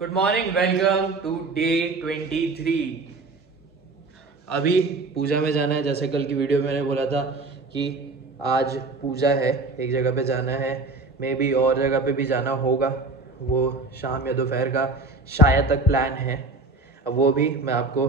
Good morning, welcome to day 23। अभी पूजा में जाना है। जैसे कल की वीडियो में मैंने बोला था कि आज पूजा है, एक जगह पे जाना है, मे बी और जगह पे भी जाना होगा। वो शाम या दोपहर का शायद तक प्लान है। अब वो भी मैं आपको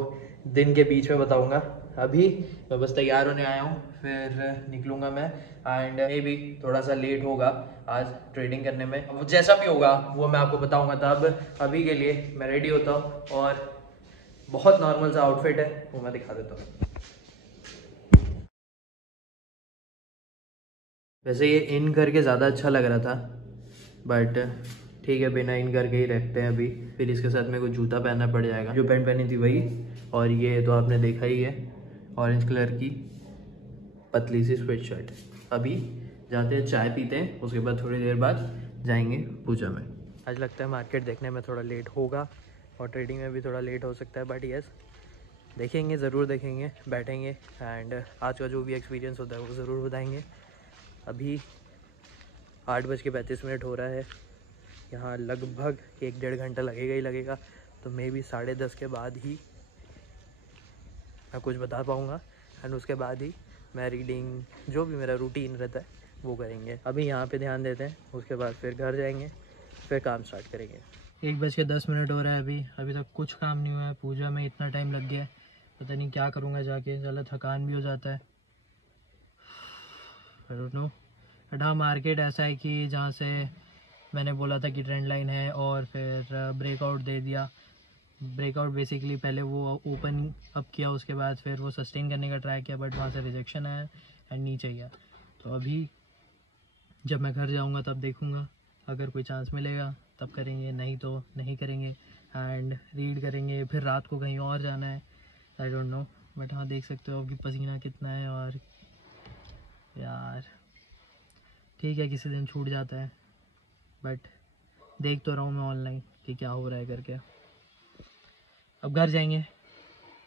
दिन के बीच में बताऊंगा। अभी मैं बस तैयार होने आया हूँ, फिर निकलूँगा मैं। एंड मे भी थोड़ा सा लेट होगा आज ट्रेडिंग करने में। वो जैसा भी होगा वो मैं आपको बताऊंगा तब। अभी के लिए मैं रेडी होता हूँ और बहुत नॉर्मल सा आउटफिट है वो मैं दिखा देता हूँ। वैसे ये इन करके ज़्यादा अच्छा लग रहा था, बट ठीक है, बिना इन करके ही रखते हैं अभी। फिर इसके साथ में कुछ जूता पहनना पड़ जाएगा। जो पैंट पहनी थी वही, और ये तो आपने देखा ही है, ऑरेंज कलर की पतली सी स्वेट शर्ट। अभी जाते हैं, चाय पीते हैं, उसके बाद थोड़ी देर बाद जाएंगे पूजा में। आज लगता है मार्केट देखने में थोड़ा लेट होगा और ट्रेडिंग में भी थोड़ा लेट हो सकता है, बट यस देखेंगे, ज़रूर देखेंगे, बैठेंगे एंड आज का जो भी एक्सपीरियंस होता है वो ज़रूर बताएंगे। अभी 8:35 हो रहा है। यहाँ लगभग 1-1.5 घंटा लगेगा ही लगेगा, तो मे भी 10:30 के बाद ही मैं कुछ बता पाऊँगा। एंड उसके बाद ही मैं रीडिंग, जो भी मेरा रूटीन रहता है वो करेंगे। अभी यहाँ पे ध्यान देते हैं, उसके बाद फिर घर जाएंगे, फिर काम स्टार्ट करेंगे। 1:10 हो रहा है। अभी तक कुछ काम नहीं हुआ है। पूजा में इतना टाइम लग गया है, पता नहीं क्या करूँगा जाके। ज़्यादा थकान भी हो जाता है, आई डोंट नो। बट हाँ, मार्केट ऐसा है कि जहाँ से मैंने बोला था कि ट्रेंड लाइन है और फिर ब्रेकआउट दे दिया। ब्रेकआउट बेसिकली पहले वो ओपन अप किया, उसके बाद फिर वो सस्टेन करने का ट्राई किया, बट वहाँ से रिजेक्शन आया एंड नीचे गया। तो अभी जब मैं घर जाऊँगा तब देखूँगा, अगर कोई चांस मिलेगा तब करेंगे, नहीं तो नहीं करेंगे। एंड रीड करेंगे, फिर रात को कहीं और जाना है, आई डोंट नो। बट हाँ, देख सकते हो अभी पसीना कितना है। और यार ठीक है, किसी दिन छूट जाता है, बट देख तो रहा हूँ मैं ऑनलाइन कि क्या हो रहा है करके। अब घर जाएंगे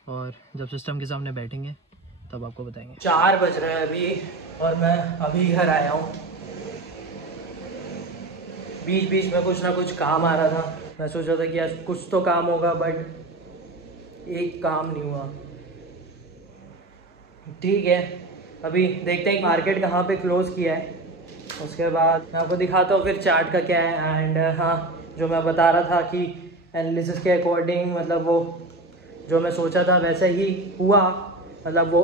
और जब सिस्टम के सामने बैठेंगे तब आपको बताएंगे। 4 बज रहे हैं अभी और मैं अभी घर आया हूँ। बीच बीच में कुछ ना कुछ काम आ रहा था। मैं सोचा था कि आज कुछ तो काम होगा, बट एक काम नहीं हुआ। ठीक है, अभी देखते हैं मार्केट कहाँ पे क्लोज़ किया है, उसके बाद मैं आपको दिखाता हूँ फिर चार्ट का क्या है। एंड हाँ, जो मैं बता रहा था कि एनालिसिस के अकॉर्डिंग, मतलब वो जो मैं सोचा था वैसा ही हुआ। मतलब वो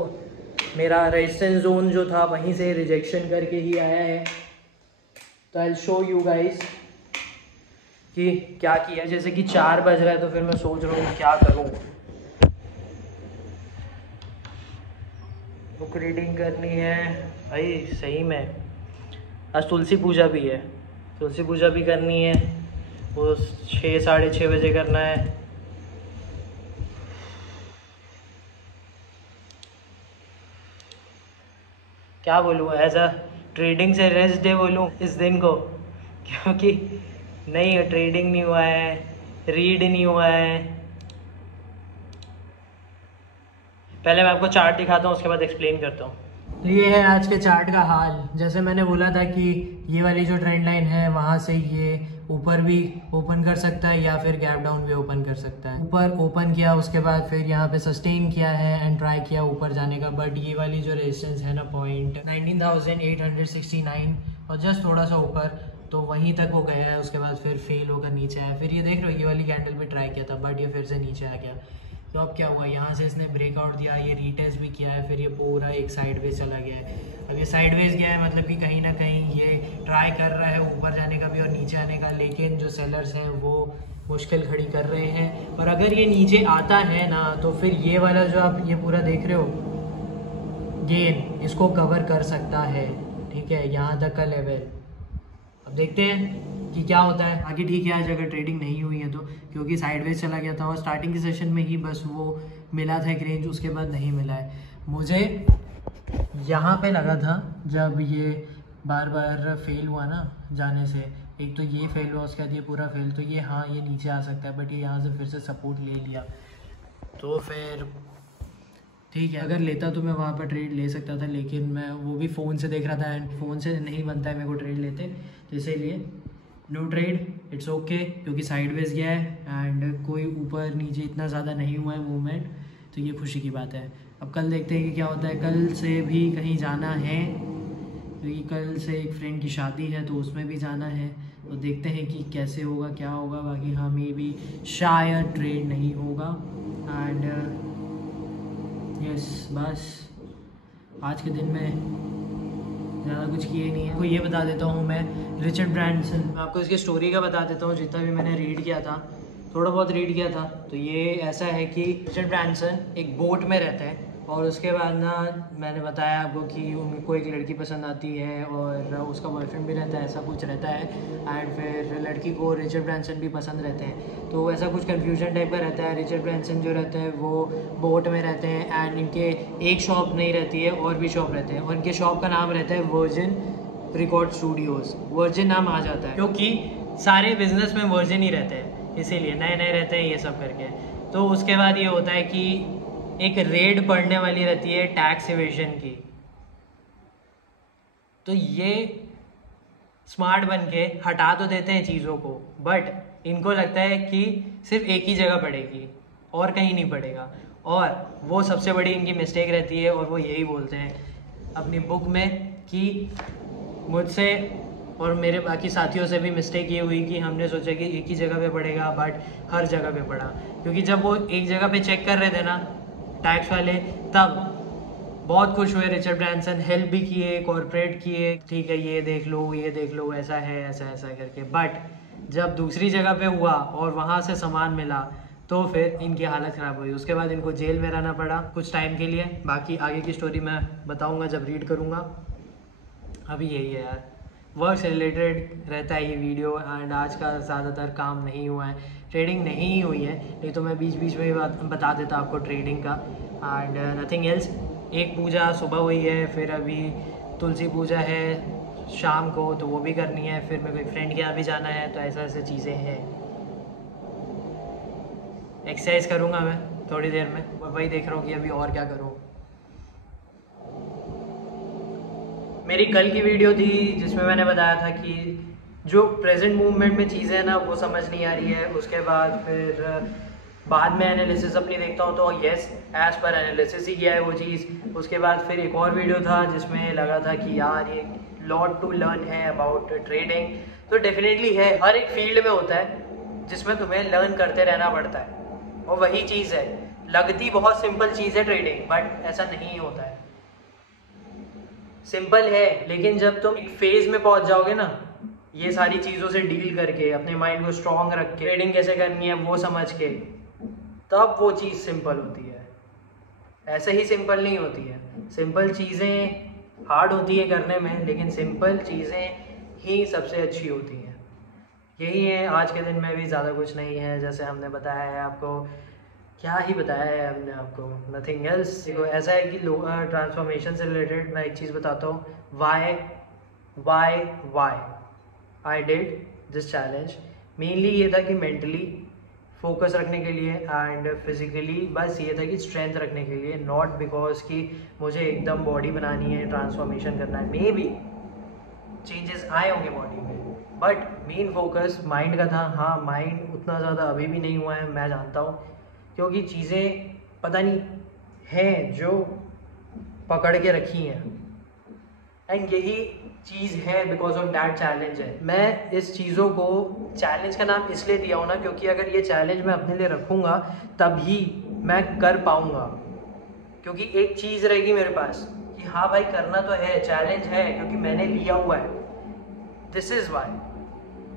मेरा रेजिस्टेंस जोन जो था वहीं से रिजेक्शन करके ही आया है। तो आई शो यू गाइस कि क्या किया। जैसे कि 4 बज रहा है, तो फिर मैं सोच रहा हूँ क्या करूँ। बुक रीडिंग करनी है भाई, सही में आज तुलसी पूजा भी है। तुलसी पूजा भी करनी है, वो 6-6:30 बजे करना है। क्या बोलूँ, ऐसा ट्रेडिंग से रेस्ट डे बोलूँ इस दिन को, क्योंकि नहीं ट्रेडिंग नहीं हुआ है, रीड नहीं हुआ है। पहले मैं आपको चार्ट दिखाता हूँ, उसके बाद एक्सप्लेन करता हूँ। तो ये है आज के चार्ट का हाल। जैसे मैंने बोला था कि ये वाली जो ट्रेंड लाइन है वहाँ से ये ऊपर भी ओपन कर सकता है या फिर गैप डाउन भी ओपन कर सकता है। ऊपर ओपन किया, उसके बाद फिर यहाँ पे सस्टेन किया है एंड ट्राई किया ऊपर जाने का, बट ये वाली जो रेजिस्टेंस है ना, पॉइंट 19,869 और जस्ट थोड़ा सा ऊपर, तो वहीं तक वो गया है। उसके बाद फिर फेल होकर नीचे आया। फिर ये देख रहे हो, ये वाली कैंडल भी ट्राई किया था, बट ये फिर से नीचे आ गया। तो अब क्या हुआ, यहाँ से इसने ब्रेकआउट दिया, ये रीटेस्ट भी किया है, फिर ये पूरा एक साइडवेज चला गया है। अब ये साइडवेज गया है, मतलब कि कहीं ना कहीं ये ट्राई कर रहा है ऊपर जाने का भी और नीचे आने का, लेकिन जो सेलर्स हैं वो मुश्किल खड़ी कर रहे हैं। और अगर ये नीचे आता है ना, तो फिर ये वाला जो आप ये पूरा देख रहे हो गेन, इसको कवर कर सकता है। ठीक है, यहाँ तक का लेवल। अब देखते हैं कि क्या होता है आगे। ठीक है, आज अगर ट्रेडिंग नहीं हुई है तो, क्योंकि साइडवेज चला गया था और स्टार्टिंग के सेशन में ही बस वो मिला था एक रेंज, उसके बाद नहीं मिला है। मुझे यहाँ पे लगा था जब ये बार बार फेल हुआ ना जाने से, एक तो ये फेल हुआ, उसके बाद ये पूरा फेल, तो ये हाँ ये नीचे आ सकता है, बट ये यहाँ से फिर से सपोर्ट ले लिया। तो फिर ठीक है, अगर लेता तो मैं वहाँ पर ट्रेड ले सकता था, लेकिन मैं वो भी फ़ोन से देख रहा था एंड फ़ोन से नहीं बनता है मेरे को ट्रेड लेते, तो इसीलिए नो ट्रेड। इट्स ओके क्योंकि साइडवेज गया है एंड कोई ऊपर नीचे इतना ज़्यादा नहीं हुआ है मूवमेंट, तो ये खुशी की बात है। अब कल देखते हैं कि क्या होता है। कल से भी कहीं जाना है क्योंकि कल से एक फ्रेंड की शादी है तो उसमें भी जाना है, तो देखते हैं कि कैसे होगा क्या होगा। बाकी हाँ मे भी शायद ट्रेड नहीं होगा एंड यस बस आज के दिन में ज़्यादा कुछ किए नहीं है। आपको ये बता देता हूँ मैं रिचर्ड ब्रांसन, मैं आपको इसकी स्टोरी का बता देता हूँ जितना भी मैंने रीड किया था, थोड़ा बहुत रीड किया था। तो ये ऐसा है कि रिचर्ड ब्रांसन एक बोट में रहता है और उसके बाद ना मैंने बताया आपको कि उनको एक लड़की पसंद आती है और उसका बॉयफ्रेंड भी रहता है, ऐसा कुछ रहता है एंड फिर लड़की को रिचर्ड ब्रांसन भी पसंद रहते हैं। तो ऐसा कुछ कन्फ्यूजन टाइप का रहता है। रिचर्ड ब्रांसन जो रहते हैं वो बोट में रहते हैं एंड इनके एक शॉप नहीं रहती है और भी शॉप रहते हैं और इनके शॉप का नाम रहता है वर्जिन रिकॉर्ड स्टूडियोज़। वर्जिन नाम आ जाता है क्योंकि सारे बिजनेस में वर्जिन ही रहते हैं, इसीलिए नए नए रहते हैं ये सब करके। तो उसके बाद ये होता है कि एक रेड पड़ने वाली रहती है टैक्स इवेजन की, तो ये स्मार्ट बन के हटा तो देते हैं चीज़ों को, बट इनको लगता है कि सिर्फ एक ही जगह पड़ेगी और कहीं नहीं पड़ेगा, और वो सबसे बड़ी इनकी मिस्टेक रहती है। और वो यही बोलते हैं अपनी बुक में कि मुझसे और मेरे बाकी साथियों से भी मिस्टेक ये हुई कि हमने सोचा कि एक ही जगह पे पड़ेगा बट हर जगह पे पड़ा, क्योंकि जब वो एक जगह पे चेक कर रहे थे ना टैक्स वाले, तब बहुत खुश हुए रिचर्ड ब्रांसन, हेल्प भी किए, कॉर्पोरेट किए, ठीक है ये देख लो ऐसा है ऐसा करके। बट जब दूसरी जगह पे हुआ और वहाँ से सामान मिला तो फिर इनकी हालत ख़राब हुई। उसके बाद इनको जेल में रहना पड़ा कुछ टाइम के लिए। बाकी आगे की स्टोरी मैं बताऊँगा जब रीड करूँगा। अभी यही है यार, वर्क से रिलेटेड रहता है ये वीडियो एंड आज का ज़्यादातर काम नहीं हुआ है, ट्रेडिंग नहीं हुई है, नहीं तो मैं बीच बीच में भी बता देता आपको ट्रेडिंग का एंड नथिंग एल्स। एक पूजा सुबह हुई है, फिर अभी तुलसी पूजा है शाम को तो वो भी करनी है, फिर मेरे को एक फ्रेंड के यहाँ भी जाना है, तो ऐसे चीज़ें हैं। एक्सरसाइज करूँगा मैं थोड़ी देर में, वही देख रहा हूँ कि अभी और क्या करूँ। मेरी कल की वीडियो थी जिसमें मैंने बताया था कि जो प्रेजेंट मूवमेंट में चीज़ें हैं ना वो समझ नहीं आ रही है। उसके बाद फिर बाद में एनालिसिस अपनी देखता हूँ तो येस एज पर एनालिसिस ही किया है वो चीज़। उसके बाद फिर एक और वीडियो था जिसमें लगा था कि यार ये लॉट टू लर्न है अबाउट ट्रेडिंग, तो डेफिनेटली है, हर एक फील्ड में होता है जिसमें तुम्हें लर्न करते रहना पड़ता है। और वही चीज़ है, लगती बहुत सिंपल चीज़ है ट्रेडिंग, बट ऐसा नहीं होता है। सिंपल है लेकिन जब तुम एक फेज में पहुंच जाओगे ना, ये सारी चीज़ों से डील करके अपने माइंड को स्ट्रॉन्ग रख के ट्रेडिंग कैसे करनी है वो समझ के, तब वो चीज़ सिंपल होती है। ऐसे ही सिंपल नहीं होती है। सिंपल चीज़ें हार्ड होती है करने में, लेकिन सिंपल चीज़ें ही सबसे अच्छी होती हैं। यही है, आज के दिन में भी ज़्यादा कुछ नहीं है, जैसे हमने बताया है आपको, क्या ही बताया है हमने आपको, नथिंग एल्स। देखो ऐसा है कि ट्रांसफॉर्मेशन से रिलेटेड मैं एक चीज़ बताता हूँ, why I did this challenge. Mainly ये था कि मेंटली फोकस रखने के लिए एंड फिजिकली बस ये था कि स्ट्रेंथ रखने के लिए, नॉट बिकॉज कि मुझे एकदम बॉडी बनानी है, ट्रांसफॉर्मेशन करना है। मे बी चेंजेस आए होंगे बॉडी में, बट मेन फोकस माइंड का था। हाँ माइंड उतना ज़्यादा अभी भी नहीं हुआ है, मैं जानता हूँ, क्योंकि चीज़ें पता नहीं हैं जो पकड़ के रखी हैं एंड यही चीज़ है बिकॉज ऑफ दैट चैलेंज है। मैं इस चीज़ों को चैलेंज का नाम इसलिए दिया हूँ ना, क्योंकि अगर ये चैलेंज मैं अपने लिए रखूँगा तभी मैं कर पाऊँगा, क्योंकि एक चीज़ रहेगी मेरे पास कि हाँ भाई करना तो है, चैलेंज है क्योंकि मैंने लिया हुआ है, दिस इज़ वाई।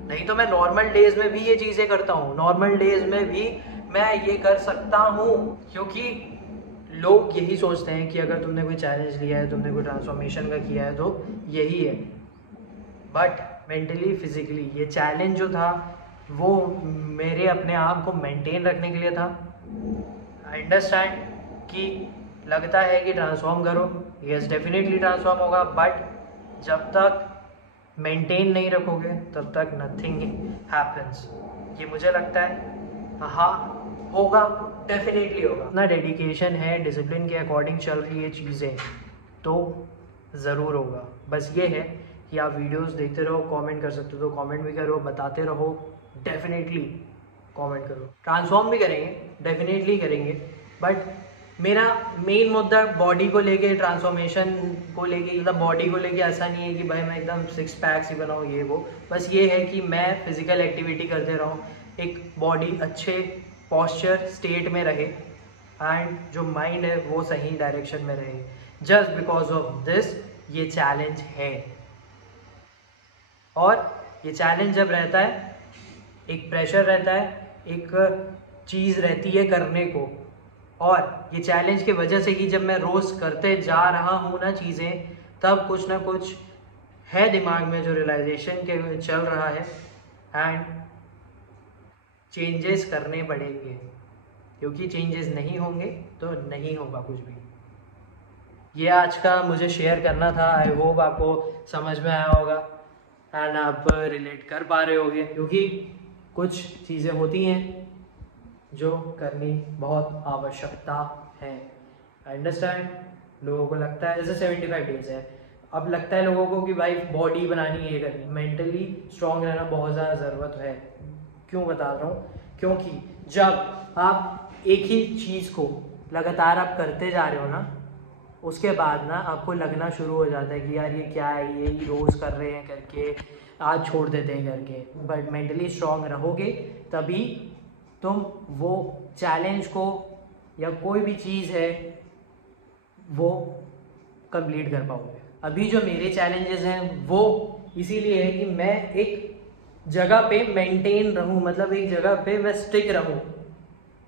नहीं तो मैं नॉर्मल डेज में भी ये चीज़ें करता हूँ, नॉर्मल डेज में भी मैं ये कर सकता हूँ, क्योंकि लोग यही सोचते हैं कि अगर तुमने कोई चैलेंज लिया है, तुमने कोई ट्रांसफॉर्मेशन का किया है तो यही है। बट मेंटली फिजिकली ये चैलेंज जो था वो मेरे अपने आप को मेंटेन रखने के लिए था। आई अंडरस्टैंड कि लगता है कि ट्रांसफॉर्म करो, यस डेफिनेटली ट्रांसफॉर्म होगा, बट जब तक मेंटेन नहीं रखोगे तब तक नथिंग हैपन्स। ये मुझे लगता है हाँ होगा, डेफिनेटली होगा। अपना डेडिकेशन है, डिसिप्लिन के अकॉर्डिंग चल रही है चीज़ें तो ज़रूर होगा। बस ये है कि आप वीडियोस देखते रहो, कमेंट कर सकते हो तो कमेंट भी करो, बताते रहो डेफिनेटली कमेंट करो। ट्रांसफॉर्म भी करेंगे, डेफिनेटली करेंगे, बट मेरा मेन मुद्दा बॉडी को लेके, ट्रांसफॉर्मेशन को लेके, मतलब बॉडी को लेके ऐसा नहीं है कि भाई मैं एकदम 6 पैक्स ही बनाऊँ ये वो। बस ये है कि मैं फिज़िकल एक्टिविटी करते रहूँ, एक बॉडी अच्छे पॉस्चर स्टेट में रहे एंड जो माइंड है वो सही डायरेक्शन में रहे। जस्ट बिकॉज ऑफ दिस ये चैलेंज है। और ये चैलेंज जब रहता है, एक प्रेशर रहता है, एक चीज़ रहती है करने को, और ये चैलेंज की वजह से ही जब मैं रोज़ करते जा रहा हूँ ना चीज़ें, तब कुछ ना कुछ है दिमाग में जो रियलाइजेशन के चल रहा है एंड चेंजेस करने पड़ेंगे, क्योंकि चेंजेस नहीं होंगे तो नहीं होगा कुछ भी। ये आज का मुझे शेयर करना था। आई होप आपको समझ में आया होगा एंड आप रिलेट कर पा रहे होगे, क्योंकि कुछ चीज़ें होती हैं जो करनी बहुत आवश्यकता है। आई अंडरस्टैंड, लोगों को लगता है जैसे 75 डेज है, अब लगता है लोगों को कि भाई बॉडी बनानी है, करनी, मेंटली स्ट्रांग रहना बहुत ज़्यादा ज़रूरत है। क्यों बता रहा हूँ? क्योंकि जब आप एक ही चीज़ को लगातार आप करते जा रहे हो ना, उसके बाद ना आपको लगना शुरू हो जाता है कि यार ये क्या है, ये रोज़ कर रहे हैं करके आज छोड़ देते हैं करके। बट मेंटली स्ट्रांग रहोगे तभी तुम वो चैलेंज को या कोई भी चीज़ है वो कंप्लीट कर पाओगे। अभी जो मेरे चैलेंजेस हैं वो इसीलिए है कि मैं एक जगह पे मेंटेन रहूं, मतलब एक जगह पे मैं स्टिक रहूं,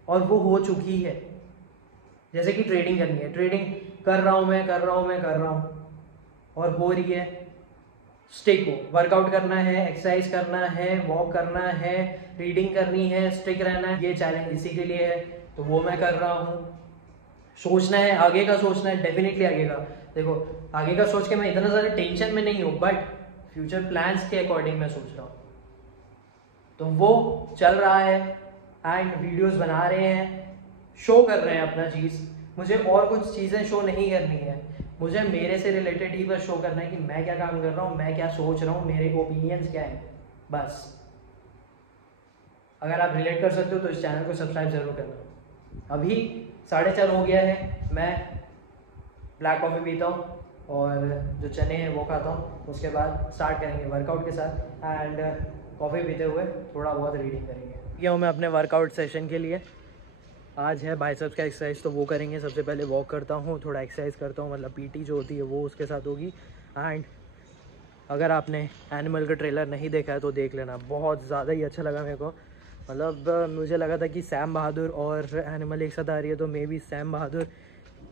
और वो हो चुकी है। जैसे कि ट्रेडिंग करनी है, ट्रेडिंग कर रहा हूं मैं और हो रही है। स्टिक हो, वर्कआउट करना है, एक्सरसाइज करना है, वॉक करना है, रीडिंग करनी है, स्टिक रहना है, ये चैलेंज इसी के लिए है, तो वो मैं कर रहा हूँ। सोचना है, आगे का सोचना है, डेफिनेटली आगे का। देखो आगे का सोच के मैं इतना ज़्यादा टेंशन में नहीं हूँ, बट फ्यूचर प्लान्स के अकॉर्डिंग मैं सोच रहा हूँ, तो वो चल रहा है एंड वीडियोस बना रहे हैं, शो कर रहे हैं अपना चीज़। मुझे और कुछ चीज़ें शो नहीं करनी है, मुझे मेरे से रिलेटेड ही बस शो करना है कि मैं क्या काम कर रहा हूँ, मैं क्या सोच रहा हूँ, मेरे ओपिनियंस क्या हैं, बस। अगर आप रिलेट कर सकते हो तो इस चैनल को सब्सक्राइब जरूर करना। अभी 4:30 हो गया है, मैं ब्लैक कॉफ़ी पीता हूँ और जो चने हैं वो खाता हूँ, उसके बाद स्टार्ट करेंगे वर्कआउट के साथ एंड कॉफ़ी पीते हुए थोड़ा बहुत रीडिंग करेंगे। गया हूँ मैं अपने वर्कआउट सेशन के लिए। आज है बाइसेप्स का एक्सरसाइज, तो वो करेंगे। सबसे पहले वॉक करता हूँ, थोड़ा एक्सरसाइज करता हूँ, मतलब पीटी जो होती है वो उसके साथ होगी। एंड अगर आपने एनिमल का ट्रेलर नहीं देखा है तो देख लेना, बहुत ज़्यादा ही अच्छा लगा मेरे को। मतलब मुझे लगा था कि सैम बहादुर और एनिमल एक साथ आ रही है, तो मे बी सैम बहादुर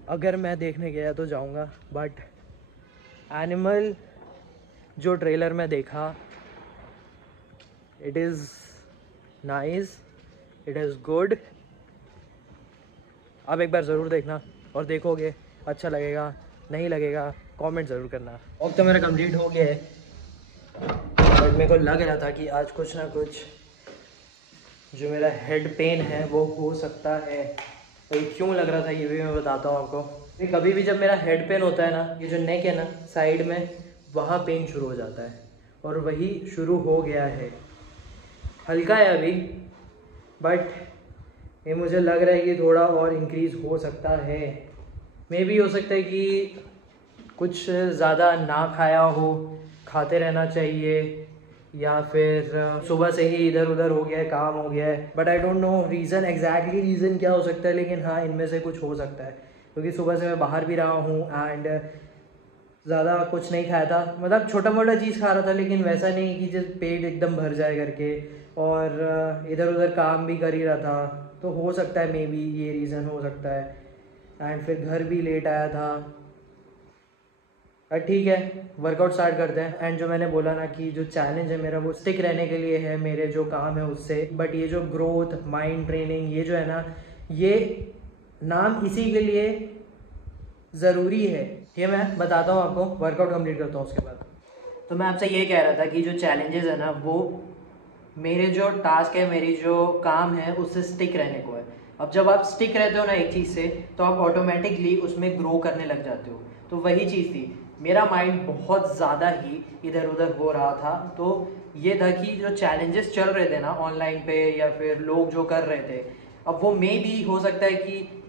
अगर मैं देखने गया तो जाऊँगा, बट एनिमल जो ट्रेलर में देखा, it is nice, it is good. अब एक बार ज़रूर देखना, और देखोगे अच्छा लगेगा, नहीं लगेगा कमेंट ज़रूर करना। अब तो मेरा कंप्लीट हो गया है, बट मेरे को लग रहा था कि आज कुछ ना कुछ जो मेरा हेड पेन है वो हो सकता है। तो ये क्यों लग रहा था ये भी मैं बताता हूँ आपको। कभी भी जब मेरा हेड पेन होता है ना, ये जो नेक है ना साइड में, वहाँ पेन शुरू हो जाता है, और वही शुरू हो गया है। हल्का है अभी, बट ये मुझे लग रहा है कि थोड़ा और इंक्रीज़ हो सकता है। मे भी हो सकता है कि कुछ ज़्यादा ना खाया हो, खाते रहना चाहिए, या फिर सुबह से ही इधर उधर हो गया है, काम हो गया है। But I don't know reason, exactly reason क्या हो सकता है, लेकिन हाँ इनमें से कुछ हो सकता है, क्योंकि सुबह से मैं बाहर भी रहा हूँ एंड ज़्यादा कुछ नहीं खाया था। मतलब छोटा मोटा चीज़ खा रहा था, लेकिन वैसा नहीं कि जब पेट एकदम भर जाए करके, और इधर उधर काम भी कर ही रहा था, तो हो सकता है मे बी ये रीज़न हो सकता है। एंड फिर घर भी लेट आया था। ठीक है, वर्कआउट स्टार्ट करते हैं। एंड जो मैंने बोला ना कि जो चैलेंज है मेरा वो स्टिक रहने के लिए है, मेरे जो काम है उससे। बट ये जो ग्रोथ, माइंड ट्रेनिंग, ये जो है ना, ये नाम इसी के लिए ज़रूरी है। ये मैं बताता हूँ आपको, वर्कआउट कंप्लीट करता हूँ उसके बाद। तो मैं आपसे ये कह रहा था कि जो चैलेंजेस है ना, वो मेरे जो टास्क है, मेरी जो काम है, उससे स्टिक रहने को है। अब जब आप स्टिक रहते हो ना एक चीज़ से, तो आप ऑटोमेटिकली उसमें ग्रो करने लग जाते हो। तो वही चीज़ थी, मेरा माइंड बहुत ज़्यादा ही इधर उधर हो रहा था, तो ये था कि जो चैलेंजेस चल रहे थे ना ऑनलाइन पे या फिर लोग जो कर रहे थे, अब वो मे भी हो सकता है कि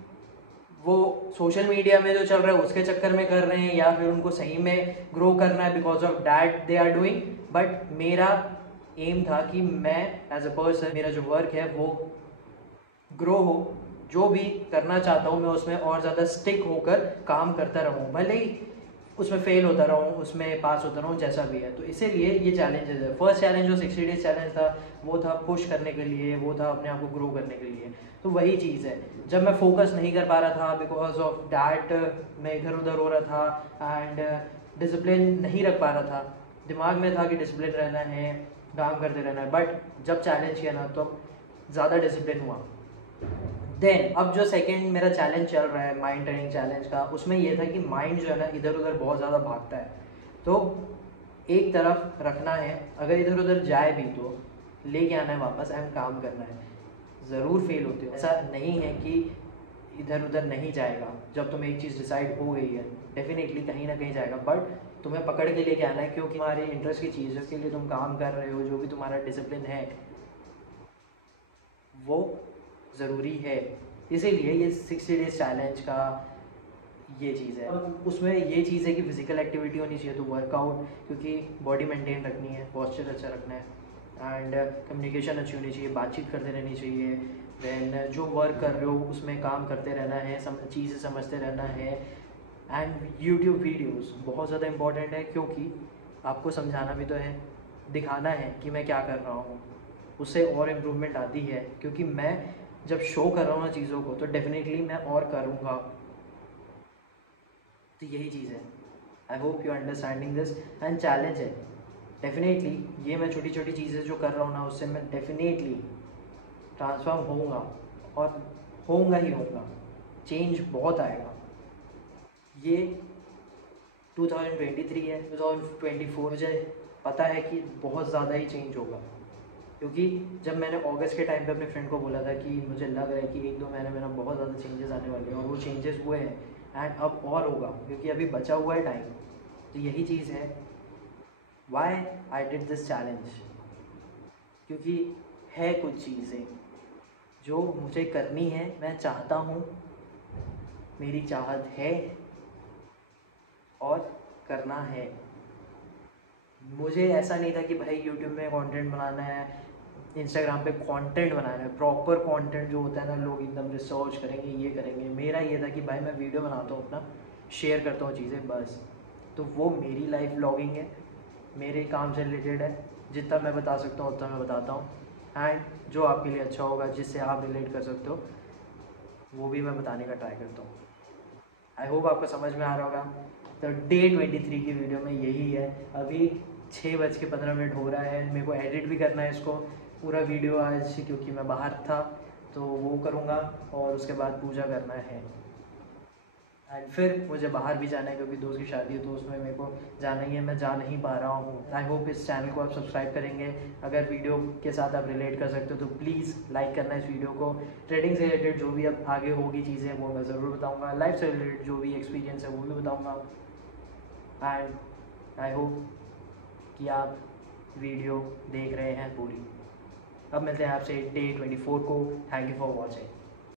वो सोशल मीडिया में जो चल रहा है उसके चक्कर में कर रहे हैं, या फिर उनको सही में ग्रो करना है because of that they are doing. But मेरा एम था कि मैं एज अ पर्सन, मेरा जो वर्क है वो ग्रो हो, जो भी करना चाहता हूँ मैं उसमें और ज़्यादा स्टिक होकर काम करता रहूँ, भले ही उसमें फेल होता रहूँ, उसमें पास होता रहूँ, जैसा भी है। तो इसीलिए ये चैलेंजेस है। फर्स्ट चैलेंज जो 60 डेज चैलेंज था वो था पुश करने के लिए, वो था अपने आप को ग्रो करने के लिए। तो वही चीज़ है, जब मैं फोकस नहीं कर पा रहा था बिकॉज ऑफ डैट, मैं इधर उधर हो रहा था एंड डिसिप्लिन नहीं रख पा रहा था। दिमाग में था कि डिसिप्लिन रहना है, काम करते रहना है, बट जब चैलेंज किया ना तो ज़्यादा डिसिप्लिन हुआ। देन अब जो सेकंड मेरा चैलेंज चल रहा है माइंड ट्रेनिंग चैलेंज का, उसमें यह था कि माइंड जो है ना इधर उधर बहुत ज़्यादा भागता है, तो एक तरफ रखना है, अगर इधर उधर जाए भी तो लेके आना है वापस एंड काम करना है। ज़रूर फेल होते हो, ऐसा नहीं है कि इधर उधर नहीं जाएगा। जब तुम्हें एक चीज़ डिसाइड हो गई है डेफिनेटली कहीं ना कहीं जाएगा, बट तुम्हें पकड़ के लेके आना है, क्योंकि तुम्हारे इंटरेस्ट की चीज़ है, के लिए तुम काम कर रहे हो, जो भी तुम्हारा डिसिप्लिन है वो ज़रूरी है। इसीलिए ये 60 डेज चैलेंज का ये चीज़ है। उसमें ये चीज़ है कि फिज़िकल एक्टिविटी होनी चाहिए, तो वर्कआउट, क्योंकि बॉडी मेंटेन रखनी है, पॉस्चर अच्छा रखना है एंड कम्युनिकेशन अच्छी होनी चाहिए, बातचीत करते रहनी चाहिए। देन जो वर्क कर रहे हो उसमें काम करते रहना है, चीज़ें समझते रहना है। एंड यूट्यूब वीडियोस बहुत ज़्यादा इंपॉर्टेंट है, क्योंकि आपको समझाना भी तो है, दिखाना है कि मैं क्या कर रहा हूँ, उससे और इम्प्रूवमेंट आती है। क्योंकि मैं जब शो कर रहा हूँ ना चीज़ों को तो डेफिनेटली मैं और करूँगा। तो यही चीज़ है। I hope you understanding this and challenge है डेफिनेटली। ये मैं छोटी छोटी चीज़ें जो कर रहा हूँ ना उससे मैं डेफिनेटली ट्रांसफॉर्म होऊंगा और होऊंगा ही होऊंगा, चेंज बहुत आएगा। ये 2023 है, 2024 मुझे पता है कि बहुत ज़्यादा ही चेंज होगा, क्योंकि जब मैंने अगस्त के टाइम पे अपने फ्रेंड को बोला था कि मुझे लग रहा है कि 1-2 महीने में ना बहुत ज़्यादा चेंजेस आने वाले हैं, और वो चेंजेस हुए हैं एंड अब और होगा, क्योंकि अभी बचा हुआ है टाइम। तो यही चीज़ है why I did this challenge, क्योंकि है कुछ चीज़ें जो मुझे करनी है, मैं चाहता हूँ, मेरी चाहत है और करना है। मुझे ऐसा नहीं था कि भाई यूट्यूब में कंटेंट बनाना है, इंस्टाग्राम पे कंटेंट बनाना है, प्रॉपर कंटेंट जो होता है ना, लोग एकदम रिसर्च करेंगे, ये करेंगे। मेरा ये था कि भाई मैं वीडियो बनाता हूँ, अपना शेयर करता हूँ चीज़ें, बस। तो वो मेरी लाइफ व्लॉगिंग है, मेरे काम से रिलेटेड है, जितना मैं बता सकता हूँ उतना मैं बताता हूँ। एंड जो आपके लिए अच्छा होगा, जिससे आप रिलेट कर सकते हो, वो भी मैं बताने का ट्राई करता हूँ। आई होप आपको समझ में आ रहा होगा। तो डे 23 की वीडियो में यही है। अभी 6:15 हो रहा है, मेरे को एडिट भी करना है इसको पूरा वीडियो आज, क्योंकि मैं बाहर था, तो वो करूँगा और उसके बाद पूजा करना है एंड फिर मुझे बाहर भी जाना है, क्योंकि दोस्त की शादी है तो उसमें मेरे को जाना ही है, मैं जा नहीं पा रहा हूँ। आई होप इस चैनल को आप सब्सक्राइब करेंगे, अगर वीडियो के साथ आप रिलेट कर सकते हो तो प्लीज़ लाइक करना इस वीडियो को। ट्रेडिंग से रिलेटेड जो भी अब आगे होगी चीज़ें वो मैं ज़रूर बताऊँगा, लाइफ से रिलेटेड जो भी एक्सपीरियंस है वो भी बताऊँगा। एंड आई होप कि आप वीडियो देख रहे हैं पूरी। अब मिलते हैं आपसे डे 24 को। Thank you for watching.